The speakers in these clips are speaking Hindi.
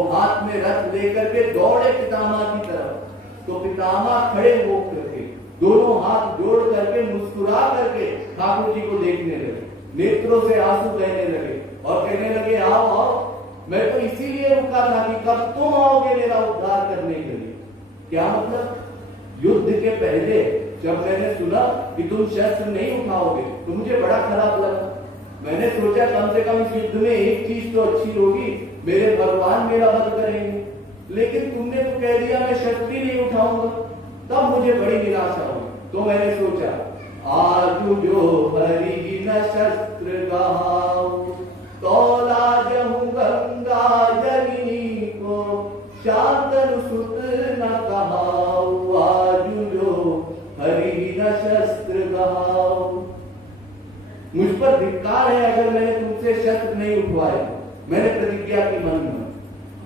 वो हाथ में रथ लेकर के दौड़े पितामह की तरफ। तो पितामह खड़े होकर के दोनों हाथ जोड़ करके मुस्कुरा करके ठाकुर जी को देखने लगे, नेत्रों से आंसू बहने लगे और कहने लगे, आओ आओ, मैं तो इसीलिए रुका था कि कब तुम आओगे मेरा उद्धार करने के लिए। क्या मतलब? युद्ध के पहले जब मैंने सुना कि तुम शस्त्र नहीं उठाओगे तो मुझे बड़ा खराब लगा। मैंने सोचा कम से कम इस युद्ध में एक चीज तो अच्छी होगी, मेरे भगवान मेरा वध करेंगे। लेकिन तुमने तो कह दिया मैं शस्त्र ही नहीं उठाऊंगा। तब मुझे बड़ी निराशा हुई। तो मैंने सोचा, आज जो हरि न शस्त्र गहाऊ, तौला जहूं गंगा जलिनी को, शांतनु सुत न कहाऊ, आज जो हरि न शस्त्र गहाऊ। मुझ पर धिक्कार है अगर मैंने तुमसे शस्त्र नहीं उठवाया। मैंने प्रतिज्ञा की मन में,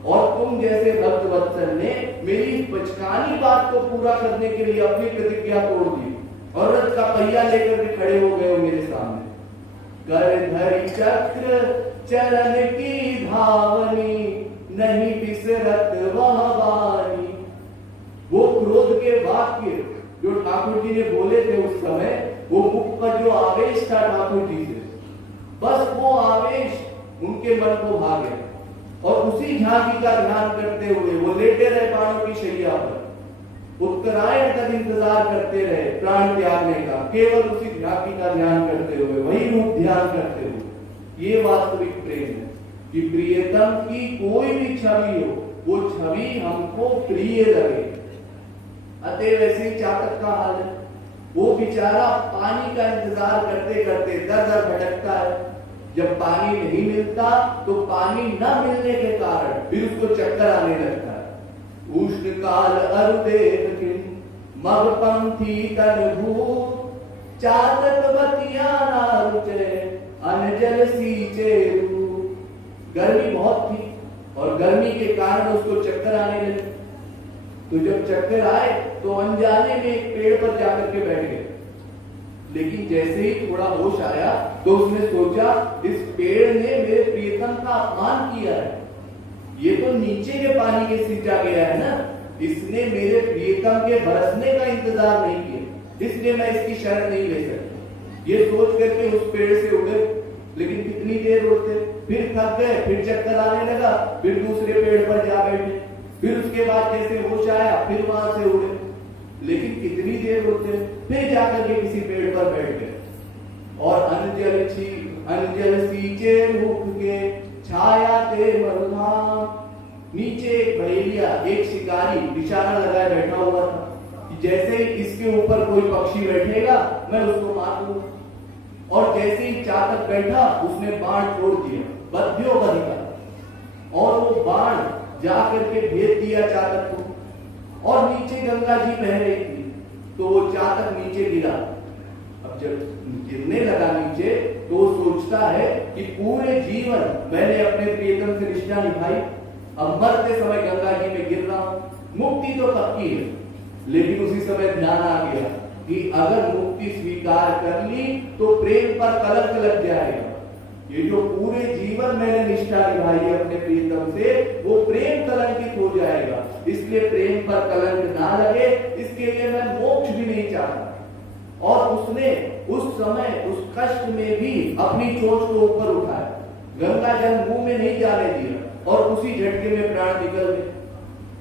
और तुम जैसे भक्त वत्सल ने मेरी बचकानी बात को पूरा करने के लिए अपनी प्रतिज्ञा तोड़ दी और रथ का पहिया लेकर के खड़े हो गए हो मेरे सामने। कर धरि चक्र चरण की धावनी, नहीं बिसरत वह वाणी। वो क्रोध के वाक्य जो ठाकुर जी ने बोले थे उस समय, वो मुख पर जो आवेश था ठाकुर जी से, बस वो आवेश उनके मन को भा गया और उसी झांकी का ध्यान करते हुए वो लेटे रहे बाणों की शैया पर, उत्तरायण तक इंतजार करते रहे प्राण त्यागने का, केवल उसी झांकी का ध्यान करते हुए, वही रूप ध्यान करते हुए। ये वास्तविक प्रेम है कि प्रियतम की कोई भी छवि हो, वो छवि हमको प्रिय लगे। अतः वैसे ही चातक का हाल है। वो बेचारा पानी का इंतजार करते करते दर दर भटकता है। जब पानी नहीं मिलता तो पानी न मिलने के कारण फिर उसको चक्कर आने लगता है। उष्ण काल अरुदेव किन मग पंथी तन भूत, चातक बतिया नारुचे अनजल सींचे रूप। गर्मी बहुत थी और गर्मी के कारण उसको चक्कर आने लगे। तो जब चक्कर आए तो अनजाने में एक पेड़ पर जाकर के बैठ गए। लेकिन जैसे ही थोड़ा होश आया तो उसने सोचा, इस पेड़ ने मेरे प्रियतम का अपमान किया है। ये तो नीचे के पानी के सींचा गया है ना, इसने मेरे प्रियतम के बरसने का इंतजार नहीं किया, इसलिए मैं इसकी शरण नहीं ले सकता। ये सोच करके उस पेड़ से उड़े। लेकिन कितनी देर उड़ते, फिर थक गए, फिर चक्कर आने लगा, फिर दूसरे पेड़ पर जा बैठे। फिर उसके बाद जैसे होश आया फिर वहां से उड़े। लेकिन कितनी देर उड़ते, फिर जाकर के किसी पेड़ पर बैठ गए और अंजल सींचे रूप के छाया ते मरुधाम। नीचे एक बहेलिया, एक शिकारी निशाना लगाए बैठा हुआ था कि जैसे ही इसके ऊपर कोई पक्षी बैठेगा मैं उसको मार दूंगा। और जैसे ही चातक बैठा उसने बाण छोड़ दिया, बद्यो बधिका, और वो बाण जाकर के भेज दिया चातक को। और नीचे गंगा जी बह रही थी तो वो चातक नीचे गिरा। अब जब गिरने लगा नीचे तो वो सोचता है कि पूरे जीवन मैंने अपने प्रियतम से निष्ठा निभाई, अब मरते समय गंगा जी में गिर रहा हूं, मुक्ति तो पक्की है। लेकिन उसी समय ध्यान आ गया कि अगर मुक्ति स्वीकार कर ली तो प्रेम पर कलंक लग जाएगा। ये जो पूरे जीवन मैंने निष्ठा निभाई है अपने प्रियतम से, वो प्रेम कलंकित हो जाएगा। इसलिए प्रेम पर कलंक ना लगे, इसके लिए मैं मोक्ष भी नहीं चाहता। और उसने उस समय उस कष्ट में भी अपनी चोंच को ऊपर उठाया, गंगा जल मुंह में नहीं जाने दिया और उसी झटके में प्राण निकल गए।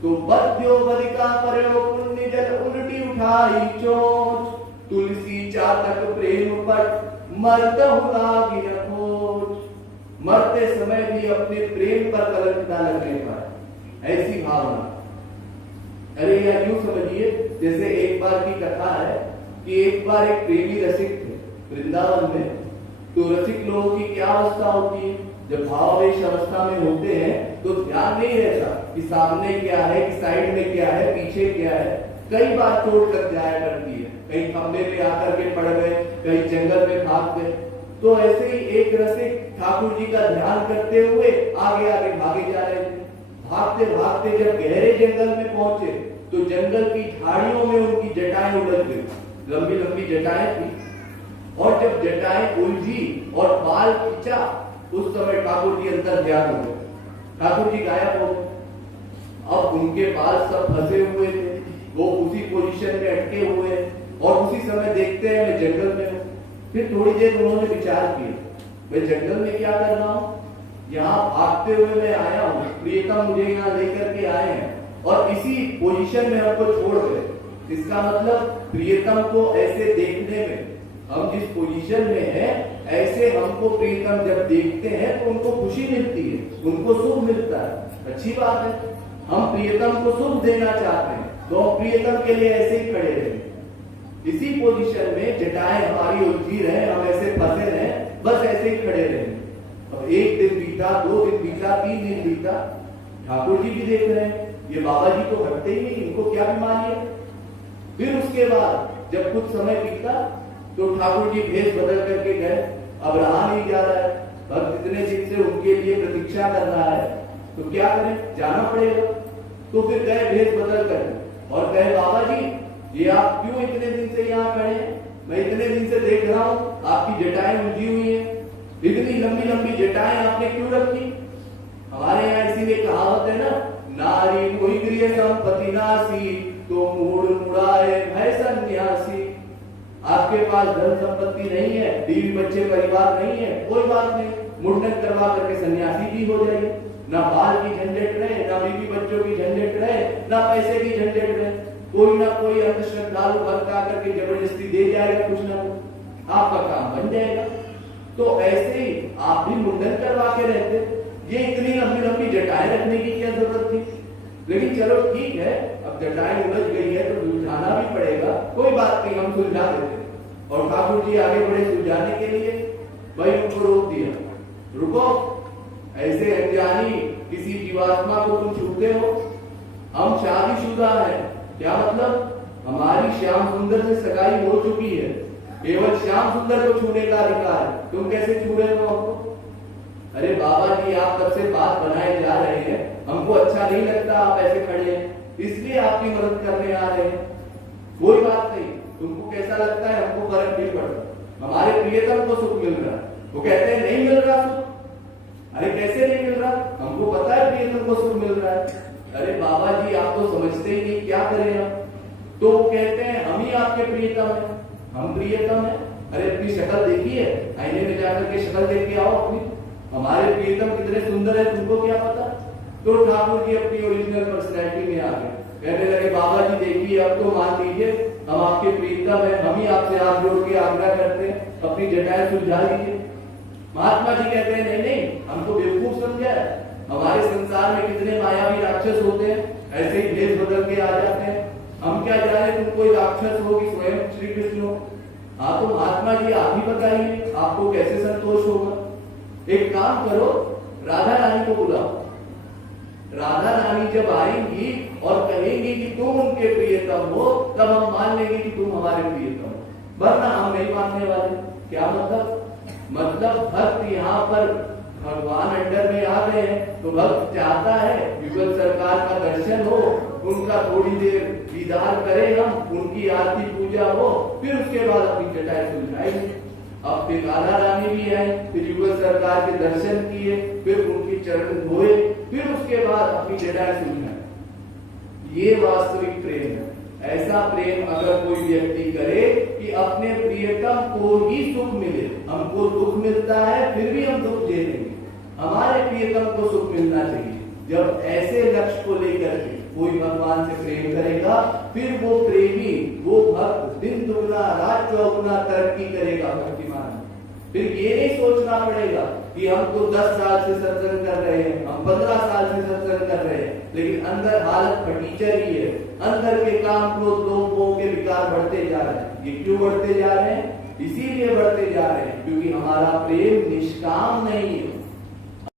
तो बद्यो बदिका पर्यो पुण्य जल उल्टी उठाई चोंच, तुलसी चातक प्रेम पट मरतहु लागी न खोज। मरते समय भी अपने प्रेम पर कलंक न लगने पाए, ऐसी भावना। अरे यार यूं समझिए, जैसे एक बार की कथा है कि एक बार एक प्रेमी रसिक थे वृंदावन में। तो रसिक लोगों की क्या अवस्था होती है, जब भावावेश अवस्था में होते हैं तो ध्यान नहीं रहता कि सामने क्या है, कि साइड में क्या है, पीछे क्या है। कई बार चोट लग जाया करती है, कहीं खंबे पे आकर के पड़ गए, कहीं जंगल में भाग गए। तो ऐसे ही एक रसिक ठाकुर जी का ध्यान करते हुए आगे आगे भागे जा रहे थे। भागते भागते जब गहरे जंगल में पहुंचे तो जंगल की झाड़ियों में उनकी जटाएं उलझ गई, लंबी लंबी जटाएं थी। और जब जटाएं उलझी और बाल खींचा, उस समय ठाकुर जी अंदर ध्यान हो गए, ठाकुर जी गायब हो गए। अब उनके बाल सब फंसे हुए थे, वो उसी पोजीशन में अटके हुए, और उसी समय देखते हैं मैं जंगल में हूँ। फिर थोड़ी देर उन्होंने विचार किया, मैं जंगल में क्या कर रहा हूँ, यहाँ भागते हुए मैं आया हूँ, प्रियतम मुझे यहाँ लेकर के आए हैं और इसी पोजीशन में हमको छोड़ गए। इसका मतलब प्रियतम को ऐसे देखने में, हम जिस पोजीशन में है ऐसे हमको प्रियतम जब देखते हैं तो उनको खुशी मिलती है, उनको सुख मिलता है, अच्छी बात है। हम प्रियतम को सुख देना चाहते हैं तो हम प्रियतम के लिए ऐसे ही खड़े रहें, इसी पोजीशन में जटाएं हमारी उलझी रहे, हम ऐसे फंसे रहे, बस ऐसे ही खड़े रहे। अब 1 दिन बीता, 2 दिन बीता, 3 दिन बीता, ठाकुर जी भी देख रहे हैं ये बाबा जी तो हटते ही नहीं, इनको क्या बीमारी है। फिर उसके बाद जब कुछ समय बीता तो ठाकुर जी भेष बदल करके गए, अब रहा नहीं जा रहा है, भक्त इतने दिन से उनके लिए प्रतीक्षा कर रहा है, तो क्या करें, जाना पड़ेगा। तो फिर गए भेष बदल कर और कहे बाबा जी ये आप क्यों इतने दिन से यहाँ खड़े हैं, मैं इतने दिन से देख रहा हूँ आपकी जटाएं उलझी हुई है, इतनी लंबी लंबी जटाएं आपने क्यों रखी। हमारे यहाँ इसीलिए कहावत है ना, नारी कोई गृह संपत्ति नासी तो मूड मुड़ाए भय सन्यासी। आपके पास धन संपत्ति नहीं है, बीवी बच्चे परिवार नहीं है, कोई बात नहीं, मुंडन करवा करके सन्यासी भी हो जाइए, ना बाल की झंझट रहे, ना बीवी बच्चों की झंझट रहे, ना पैसे की झंझट रहे, कोई ना कोई अंधश्रद्धालु भक्त आकर के जबरदस्ती दे जाएगा कुछ ना कुछ, आपका काम बन जाएगा। तो ऐसे ही आप भी मुंडन करवा के रहते, ये इतनी लंबी लंबी जटाएं रखने की क्या जरूरत थी। लेकिन चलो ठीक है, अब जटाएं उलझ गई है तो सुलझाना भी पड़ेगा, कोई बात नहीं, हम सुलझा देते। और ठाकुर जी आगे बढ़े सुलझाने के लिए, भाई उनको रोक दिया, रुको, ऐसे अनजानी किसी जीवात्मा को तुम छूते हो, हम शादीशुदा हैं, क्या मतलब हमारी श्याम सुंदर से सगाई हो चुकी है, केवल श्याम सुंदर को छूने का अधिकार है, तुम कैसे छू रहे हो हमको। अरे बाबा जी आप तब से बात बनाए जा रहे हैं, हमको अच्छा नहीं लगता आप ऐसे खड़े हैं, इसलिए आपकी मदद करने आ रहे हैं, कोई बात नहीं, तुमको कैसा लगता है हमको फर्क नहीं पड़ता, हमारे प्रियतम को सुख मिल रहा है। वो कहते हैं नहीं मिल रहा सुख, अरे कैसे नहीं मिल रहा, हमको पता है प्रियतम को सुख मिल रहा है। अरे बाबा जी आप तो समझते ही नहीं, क्या करें हम। तो वो कहते हैं हम ही आपके प्रियतम है, हम प्रियतम है। अरे अपनी शक्ल देखिए, आईने में जाकर के शक्ल देख के आओ अपनी, हमारे प्रियतम कितने सुंदर है तुमको क्या पता। तो ठाकुर जी अपनी ओरिजिनल पर्सनैलिटी में आ गए, कहने लगे बाबा जी देखिए अब तो मान लीजिए हम आपके प्रियतम है, हम ही आपसे हाथ जोड़ के आग्रह करते हैं अपनी जटाएं सुलझा लीजिए। महात्मा जी कहते हैं नहीं नहीं, हमको बेवकूफ समझा है, हमारे संसार में कितने मायावी राक्षस होते हैं, ऐसे ही भेष बदल के आ जाते हैं, हम क्या जाने तुम कोई राक्षस हो कि स्वयं श्री कृष्ण हो। हाँ तो महात्मा जी आप ही बताइए आपको कैसे संतोष होगा। एक काम करो, राधा रानी को बुलाओ, राधा रानी जब आएंगी और कहेंगी कि तुम उनके प्रियतम हो, तब हम मान लेंगे कि तुम हमारे प्रियतम हो, वरना हम नहीं मानने वाले। क्या मतलब भक्त यहाँ पर भगवान अंडर में आ गए हैं तो भक्त चाहता है युगल सरकार का दर्शन हो, उनका थोड़ी देर दीदार करें हम, उनकी आरती पूजा हो, फिर उसके बाद अपनी जटाएं सुलझाएंगे। अब फिर राधा रानी भी आई, फिर युगल सरकार के दर्शन किए, फिर उनके चरण धोए, फिर उसके बाद अपनी जटाएं सुलझाए। ये वास्तविक प्रेम है। ऐसा प्रेम अगर कोई व्यक्ति करे कि अपने प्रियतम को ही सुख मिले, हमको दुख मिलता है फिर भी हम दुख झेलेंगे, हमारे प्रियतम को सुख मिलना चाहिए। जब ऐसे लक्ष्य को लेकर के कोई भगवान से प्रेम करेगा, फिर वो प्रेमी, वो भक्त दिन दुगना रात चौगुना तरक्की करेगा भक्तिमान। फिर ये नहीं सोचना पड़ेगा कि हम तो 10 साल से सत्संग कर रहे हैं, हम 15 साल से सत्संग कर रहे हैं, लेकिन अंदर हालत फटीचर ही है, अंदर के काम क्रोध लोगों के विकार बढ़ते जा रहे हैं। ये क्यों बढ़ते जा रहे हैं? इसीलिए बढ़ते जा रहे हैं क्योंकि हमारा प्रेम निष्काम नहीं है,